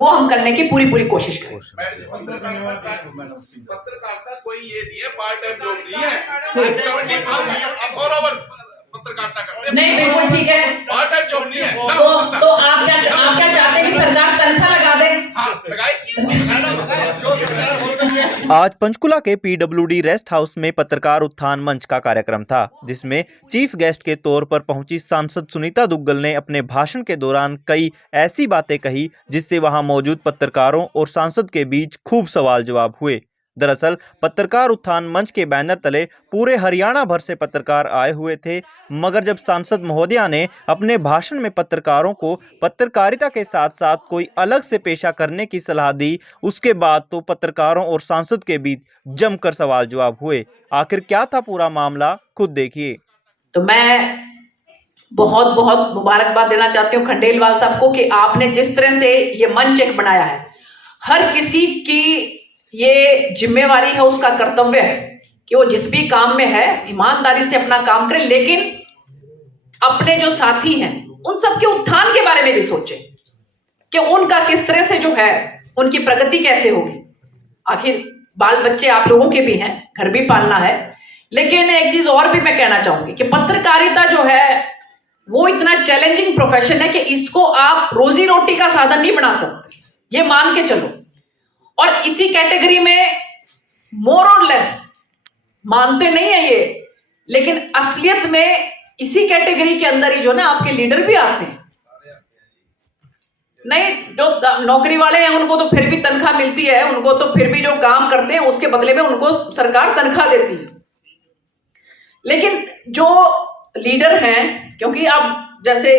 वो हम करने की पूरी पूरी कोशिश करें। पत्रकारिता कोई ये नहीं है, पार्ट टाइम जॉब नहीं है, और पत्रकारिता करते हैं। नहीं, बिल्कुल ठीक है, पार्ट टाइम जॉब नहीं है। तो आप क्या चाहते हैं कि सरकार तनख्वाह लगा दे? आज पंचकुला के पीडब्ल्यूडी रेस्ट हाउस में पत्रकार उत्थान मंच का कार्यक्रम था, जिसमें चीफ गेस्ट के तौर पर पहुंची सांसद सुनीता दुग्गल ने अपने भाषण के दौरान कई ऐसी बातें कही जिससे वहां मौजूद पत्रकारों और सांसद के बीच खूब सवाल जवाब हुए। दरअसल पत्रकार उत्थान मंच के बैनर तले पूरे हरियाणा भर से पत्रकार आए हुए थे, मगर जब सांसद महोदया ने अपने भाषण में पत्रकारों को पत्रकारिता के साथ साथ कोई अलग से पेशा करने की सलाह दी, उसके बाद तो पत्रकारों और सांसद के बीच जमकर सवाल जवाब हुए। आखिर क्या था पूरा मामला, खुद देखिए। तो मैं बहुत बहुत मुबारकबाद देना चाहती हूँ खंडेलवाल साहब को कि आपने जिस तरह से ये मंच एक बनाया है, हर किसी की ये जिम्मेवारी है, उसका कर्तव्य है कि वो जिस भी काम में है ईमानदारी से अपना काम करे, लेकिन अपने जो साथी हैं उन सबके उत्थान के बारे में भी सोचे कि उनका किस तरह से जो है उनकी प्रगति कैसे होगी। आखिर बाल बच्चे आप लोगों के भी हैं, घर भी पालना है। लेकिन एक चीज और भी मैं कहना चाहूंगी कि पत्रकारिता जो है वो इतना चैलेंजिंग प्रोफेशन है कि इसको आप रोजी रोटी का साधन नहीं बना सकते, ये मान के चलो। और इसी कैटेगरी में मोर और लेस मानते नहीं है ये, लेकिन असलियत में इसी कैटेगरी के अंदर ही जो ना आपके लीडर भी आते हैं। नहीं, जो नौकरी वाले हैं उनको तो फिर भी तनख्वाह मिलती है, उनको तो फिर भी जो काम करते हैं उसके बदले में उनको सरकार तनख्वाह देती है। लेकिन जो लीडर हैं, क्योंकि अब जैसे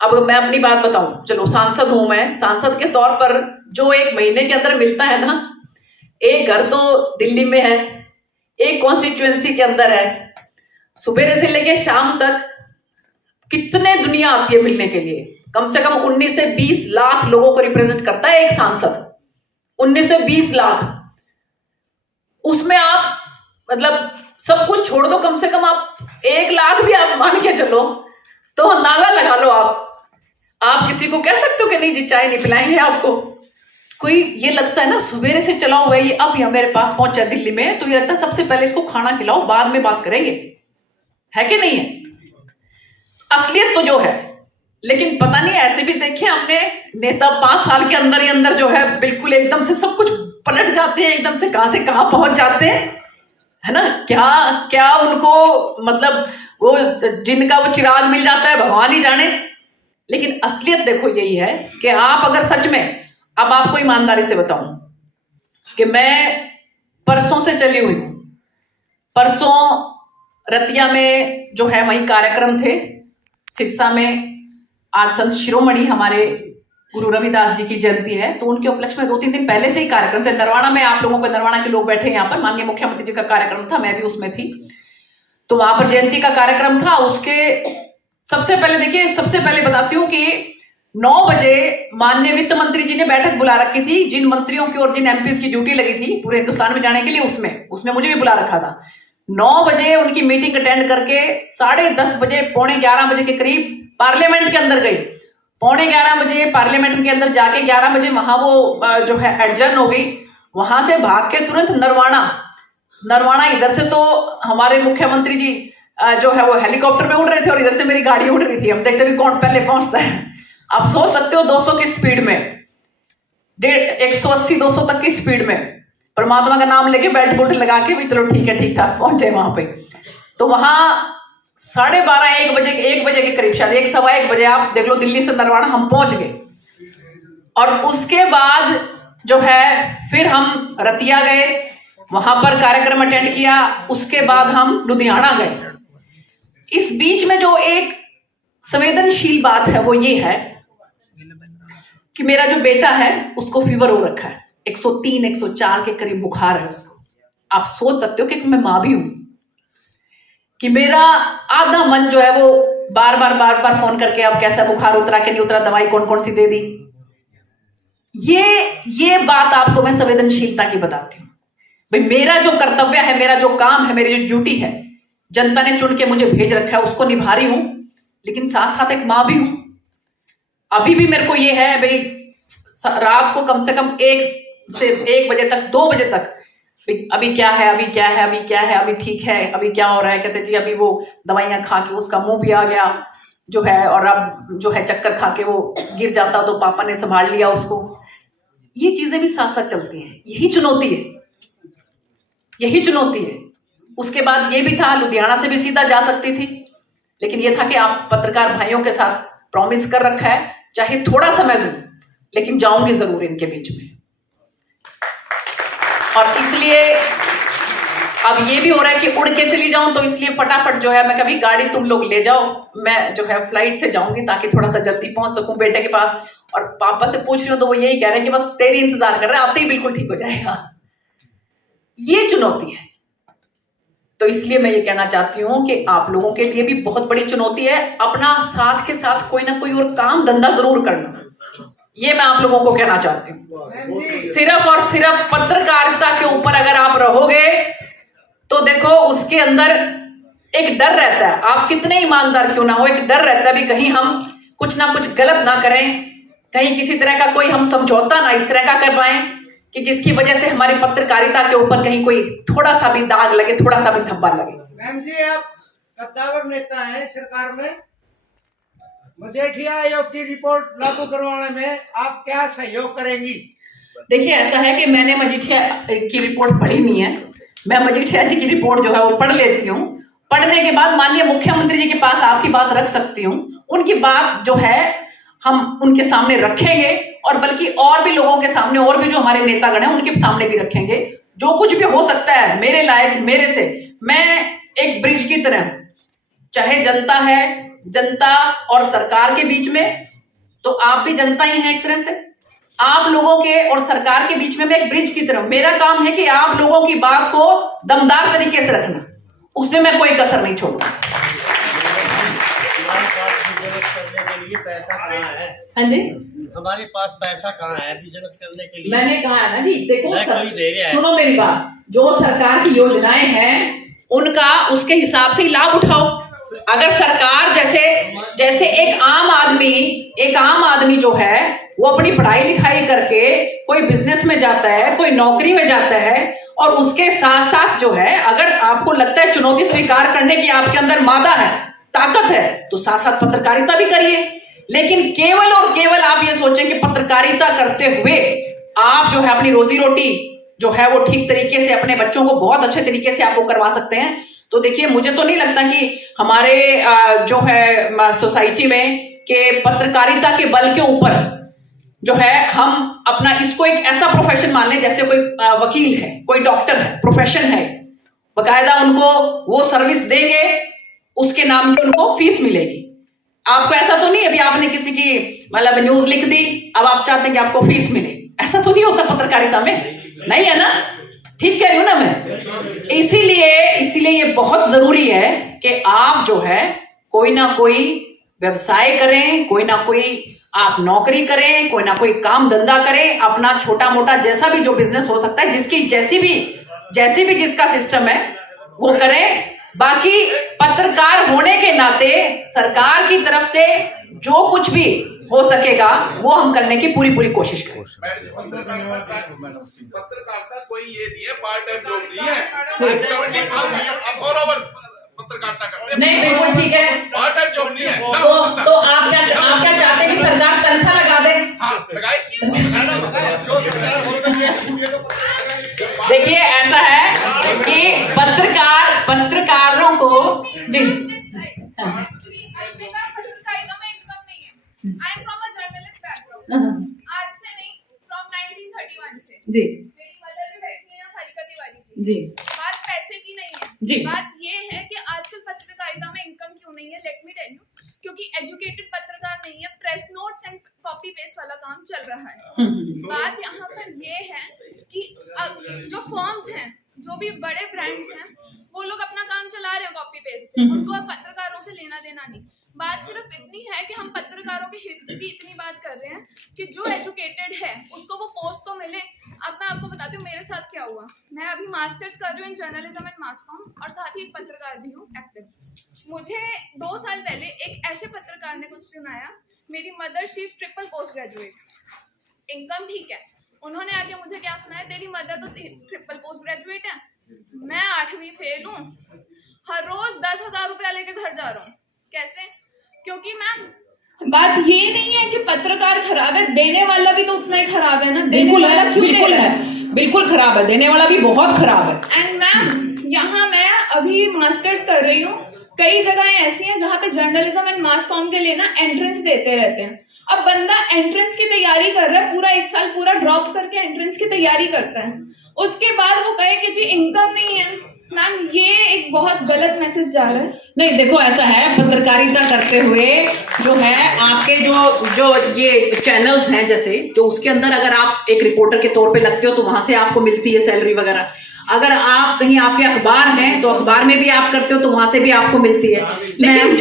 अब मैं अपनी बात बताऊं, चलो सांसद हूं मैं, सांसद के तौर पर जो एक महीने के अंदर मिलता है ना, एक घर तो दिल्ली में है, एक कॉन्स्टिट्यूएंसी के अंदर है, सुबह से लेके शाम तक कितने दुनिया आती है मिलने के लिए। कम से कम 19 से 20 लाख लोगों को रिप्रेजेंट करता है एक सांसद, 19 से 20 लाख। उसमें आप मतलब सब कुछ छोड़ दो, कम से कम आप 1 लाख भी आप मान के चलो तो अंदाजा लगा लो। आप किसी को कह सकते हो कि नहीं जी चाय नहीं पिलाएंगे आपको। कोई ये लगता है ना सुबह से चला हुआ है ये, अब यह मेरे पास पहुंचा दिल्ली में, तो ये लगता है सबसे पहले इसको खाना खिलाओ, बाद में बात करेंगे, है कि नहीं है? असलियत तो जो है, लेकिन पता नहीं ऐसे भी देखे हमने नेता 5 साल के अंदर ही अंदर जो है बिल्कुल एकदम से सब कुछ पलट जाते हैं, एकदम से कहां पहुंच जाते हैं, है ना। क्या उनको मतलब वो जिनका वो चिराग मिल जाता है भगवान ही जाने। लेकिन असलियत देखो यही है कि आप अगर सच में, अब आपको ईमानदारी से बताऊं कि मैं परसों से चली हुई हूं, परसों रतिया में जो है वही कार्यक्रम थे, सिरसा में आज संत शिरोमणि हमारे गुरु रविदास जी की जयंती है, तो उनके उपलक्ष्य में 2-3 दिन पहले से ही कार्यक्रम थे। नरवाना में आप लोगों को, नरवाना के लोग बैठे यहाँ पर, माननीय मुख्यमंत्री जी का कार्यक्रम था, मैं भी उसमें थी, तो वहां पर जयंती का कार्यक्रम था। उसके सबसे पहले देखिए, सबसे पहले बताती हूँ कि 9 बजे माननीय वित्त मंत्री जी ने बैठक बुला रखी थी, जिन मंत्रियों की और जिन एमपीज की ड्यूटी लगी थी पूरे हिंदुस्तान में जाने के लिए, उसमें मुझे भी बुला रखा था। 9 बजे उनकी मीटिंग अटेंड करके 10:30 बजे, 11:45 बजे के करीब पार्लियामेंट के अंदर गई। 11:45 बजे पार्लियामेंट के अंदर जाके 11 बजे वहां वो जो है एडजर्न हो गई। वहां से भाग के तुरंत नरवाना इधर से तो हमारे मुख्यमंत्री जी जो है वो हेलीकॉप्टर में उड़ रहे थे और इधर से मेरी गाड़ी उड़ रही थी। हम देखते भी कौन पहले पहुंचता है। आप सोच सकते हो 200 की स्पीड में, 180-200 तक की स्पीड में, परमात्मा का नाम लेके बेल्ट बुल्ट लगा के भी चलो ठीक है, ठीक ठाक पहुंचे वहां पे। तो वहां 12:30-1 बजे के करीब, शायद 1-1:15 बजे, आप देख लो दिल्ली से नरवाना हम पहुंच गए। और उसके बाद जो है फिर हम रतिया गए, वहां पर कार्यक्रम अटेंड किया। उसके बाद हम लुधियाना गए। इस बीच में जो एक संवेदनशील बात है वो ये है कि मेरा जो बेटा है उसको फीवर हो रखा है, 103-104 के करीब बुखार है उसको। आप सोच सकते हो कि मैं मां भी हूं कि मेरा आधा मन जो है वो बार बार फोन करके अब कैसा बुखार उतरा कि नहीं उतरा, दवाई कौन सी दे दी। ये बात आपको मैं संवेदनशीलता की बताती हूं। भाई मेरा जो कर्तव्य है, मेरा जो काम है, मेरी जो ड्यूटी है, जनता ने चुन के मुझे भेज रखा है, उसको निभा रही हूं, लेकिन साथ साथ एक मां भी हूं। अभी भी मेरे को ये है भाई, रात को कम से कम 1 बजे तक, 2 बजे तक अभी क्या है, अभी क्या है, अभी क्या है, अभी ठीक है, अभी क्या हो रहा है, कहते जी अभी वो दवाइयां खा के उसका मुंह भी आ गया जो है, और अब जो है चक्कर खा के वो गिर जाता तो पापा ने संभाल लिया उसको। ये चीजें भी साथ साथ चलती हैं। यही चुनौती है, यही चुनौती है। उसके बाद ये भी था, लुधियाना से भी सीधा जा सकती थी, लेकिन ये था कि आप पत्रकार भाइयों के साथ प्रॉमिस कर रखा है, चाहे थोड़ा समय दूं लेकिन जाऊंगी जरूर इनके बीच में। और इसलिए अब ये भी हो रहा है कि उड़ के चली जाऊं, तो इसलिए फटाफट जो है मैं कभी गाड़ी तुम लोग ले जाओ, मैं जो है फ्लाइट से जाऊंगी ताकि थोड़ा सा जल्दी पहुंच सकूं बेटे के पास। और पापा से पूछ रही हूं तो वो यही कह रहे हैं कि बस तेरी इंतजार कर रहे हैं, आते ही बिल्कुल ठीक हो जाएगा। ये चुनौती है। तो इसलिए मैं ये कहना चाहती हूं कि आप लोगों के लिए भी बहुत बड़ी चुनौती है, अपना साथ के साथ कोई ना कोई और काम धंधा जरूर करना। ये मैं आप लोगों को कहना चाहती हूँ। सिर्फ और सिर्फ पत्रकारिता के ऊपर अगर आप रहोगे तो देखो उसके अंदर एक डर रहता है, आप कितने ईमानदार क्यों ना हो, एक डर रहता है भी कहीं हम कुछ ना कुछ गलत ना करें, कहीं किसी तरह का कोई हम समझौता ना इस तरह का कर पाए कि जिसकी वजह से हमारी पत्रकारिता के ऊपर कहीं कोई थोड़ा सा भी दाग लगे, थोड़ा सा भी धब्बा लगे। मैम जी, आप कद्दावर नेता हैं सरकार में, मजीठिया आयोग की रिपोर्ट लागू करवाने में आप क्या सहयोग करेंगी? देखिए ऐसा है कि मैंने मजीठिया की रिपोर्ट पढ़ी नहीं है, मैं मजीठिया जी की रिपोर्ट जो है वो पढ़ लेती हूँ। पढ़ने के बाद माननीय मुख्यमंत्री जी के पास आपकी बात रख सकती हूँ, उनकी बात जो है हम उनके सामने रखेंगे, और बल्कि और भी लोगों के सामने, और भी जो हमारे नेतागण हैं उनके सामने भी रखेंगे। जो कुछ भी हो सकता है मेरे लायक, मेरे से, मैं एक ब्रिज की तरह हूं, चाहे जनता है, जनता और सरकार के बीच में, तो आप भी जनता ही हैं एक तरह से, आप लोगों के और सरकार के बीच में मैं एक ब्रिज की तरह हूं। मेरा काम है कि आप लोगों की बात को दमदार तरीके से रखना, उसमें मैं कोई कसर नहीं छोड़ूंगा। करने के लिए पैसा कहाँ है? हाँ जी, हमारे पास पैसा कहाँ है बिजनेस करने के लिए? मैंने कहा है ना जी, देखो सर, सुनो मेरी बात, जो सरकार की योजनाएं हैं उनका उसके हिसाब से ही लाभ उठाओ। अगर सरकार जैसे एक आम आदमी जो है वो अपनी पढ़ाई लिखाई करके कोई बिजनेस में जाता है, कोई नौकरी में जाता है, और उसके साथ साथ जो है अगर आपको लगता है चुनौती स्वीकार करने की आपके अंदर मादा है, ताकत है, तो साथ साथ पत्रकारिता भी करिए। लेकिन केवल और केवल आप ये सोचें कि पत्रकारिता करते हुए आप जो है अपनी रोजी रोटी जो है वो ठीक तरीके से अपने बच्चों को बहुत अच्छे तरीके से आपको करवा सकते हैं, तो देखिए मुझे तो नहीं लगता कि हमारे जो है सोसाइटी में के पत्रकारिता के बल के ऊपर जो है हम अपना इसको एक ऐसा प्रोफेशन मान लें जैसे कोई वकील है, कोई डॉक्टर है, प्रोफेशन है, बकायदा उनको वो सर्विस देंगे, उसके नाम की उनको फीस मिलेगी। आपको ऐसा तो नहीं अभी आपने किसी की मतलब न्यूज लिख दी, अब आप चाहते हैं कि आपको फीस मिले, ऐसा तो नहीं होता पत्रकारिता में, नहीं है ना? ठीक कह रही हूं ना मैं? इसीलिए ये बहुत जरूरी है कि आप जो है कोई ना कोई व्यवसाय करें, कोई ना कोई आप नौकरी करें, कोई ना कोई काम धंधा करें, अपना छोटा मोटा जैसा भी जो बिजनेस हो सकता है, जिसकी जैसी भी जिसका सिस्टम है वो करें। बाकी पत्रकार होने के नाते सरकार की तरफ से जो कुछ भी हो सकेगा वो हम करने की पूरी कोशिश करें। पत्रकारिता कोई ये नहीं है, पार्ट टाइम जॉब नहीं है, 24 पत्रकारिता करते हैं। नहीं, बिल्कुल ठीक है, पार्ट टाइम जॉब नहीं है। तो आप क्या चाहते हैं कि सरकार तनख्वाह लगा दे? हाँ, देखिए ऐसा है कि पत्रकारों को जी आज से नहीं, फ्रॉम 1931 से जी मेरी मदर भी बैठी है हरिका तिवारी जी। जी बात पैसे की नहीं है जी, बात ये है कि आजकल पत्रकारिता में इनकम क्यों नहीं है। लेट मी टेल यू, क्योंकि एजुकेटेड पत्रकार नहीं है, press notes and copy paste वाला काम चल रहा है। बात यहाँ पर ये है कि जो फर्म्स हैं, जो भी बड़े ब्रांड्स हैं, वो लोग अपना काम चला रहे हैं कॉपी पेस्ट से, उनको अब पत्रकारों से लेना देना नहीं। बात सिर्फ इतनी है कि हम पत्रकारों के हित की इतनी बात कर रहे हैं कि जो एजुकेटेड है उसको वो पोस्ट तो मिले। अब मैं आपको बताती हूँ मेरे साथ क्या हुआ। मैं अभी मास्टर्स कर रही हूँ in journalism and mass com, और साथ ही एक पत्रकार भी हूँ एक्टिव। मुझे 2 साल पहले एक ऐसे पत्रकार ने कुछ सुनाया, मेरी mother she is triple post graduate, income ठीक है। उन्होंने आके मुझे क्या सुनाया, तेरी मदर तो ट्रिपल पोस्ट ग्रेजुएट है, मैं 8वीं फेल हूँ, हर रोज 10,000 रुपया लेके घर जा रहा हूँ। कैसे? क्योंकि मैम बात ये नहीं है कि पत्रकार खराब है, देने वाला भी तो उतना ही खराब है ना। बिल्कुल है, बिल्कुल है, बिल्कुल खराब है, देने वाला भी बहुत खराब है। एंड मैम यहाँ मैं अभी मास्टर्स कर रही हूँ, कई जगहें ऐसी हैं जहाँ पे जर्नलिज्म एंड मास कॉम के लिए ना एंट्रेंस देते रहते हैं। अब बंदा एंट्रेंस की तैयारी कर रहा है, पूरा 1 साल पूरा ड्रॉप करके एंट्रेंस की तैयारी करता है, उसके बाद वो कहे कि जी इनकम नहीं है। मैम ये एक बहुत गलत मैसेज जा रहा है। नहीं देखो, ऐसा है, पत्रकारिता करते हुए जो है आपके जो ये चैनल्स हैं जैसे, जो उसके अंदर अगर आप एक रिपोर्टर के तौर पे लगते हो तो वहां से आपको मिलती है सैलरी वगैरह। अगर आप कहीं आपके अखबार हैं तो अखबार में भी आप करते हो तो वहां से भी आपको मिलती है। लेकिन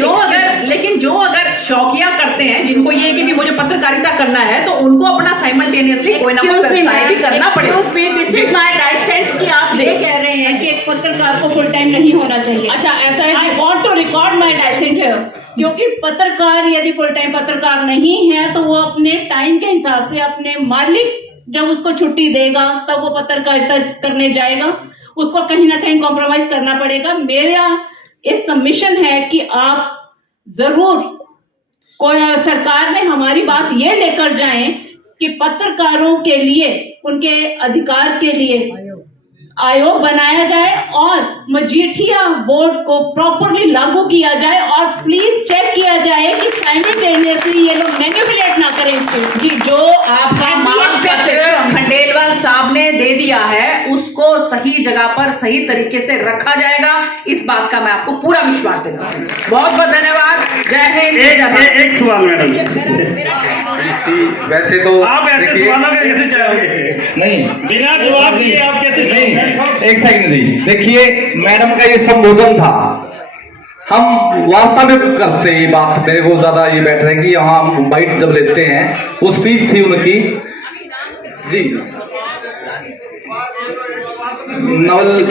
जो अगर शौकिया करते हैं, जिनको ये है कि भी मुझे पत्रकारिता करना है, तो उनको अपना साइमल्टेनियसली कोई ना कोई व्यवसाय भी करना पड़ेगा। दिस इज माय डाइसेंट कि आप ये कह रहे हैं कि एक पत्रकार को फुल टाइम नहीं होना चाहिए। अच्छा ऐसा है, I want to record my dissent here, क्योंकि पत्रकार यदि फुल टाइम पत्रकार नहीं है तो वो अपने टाइम के हिसाब से अपने मालिक जब उसको छुट्टी देगा तब वो पत्रकारिता करने जाएगा, उसको कहीं ना कहीं कॉम्प्रोमाइज करना पड़ेगा। मेरा इस सबमिशन है कि आप जरूर कोई सरकार में हमारी बात ये लेकर जाएं कि पत्रकारों के लिए, उनके अधिकार के लिए आयोग बनाया जाए और मजीठिया बोर्ड को प्रॉपरली लागू किया जाए, और प्लीज चेक किया जाए कि साइमल्टेनियसली ये लोग मैनिपुलेट ना करें इसको। जी, जो आपका मांग पत्र खंडेलवाल साहब ने दे दिया है उसको सही जगह पर सही तरीके से रखा जाएगा, इस बात का मैं आपको पूरा विश्वास देता हूँ। बहुत बहुत धन्यवाद। जय हिंद। एक सवाल मैडम, वैसे तो आप ऐसे सवालों में कैसे जाओगे? नहीं, बिना जवाब दिए आप कैसे नहीं, एक सेकंड जी, देखिए मैडम का ये संबोधन था, हम वार्ता में करते ये बात, मेरे को ज्यादा ये बैठ रहे कि यहाँ हम बाइट जब लेते हैं, वो स्पीच थी उनकी जी, नवल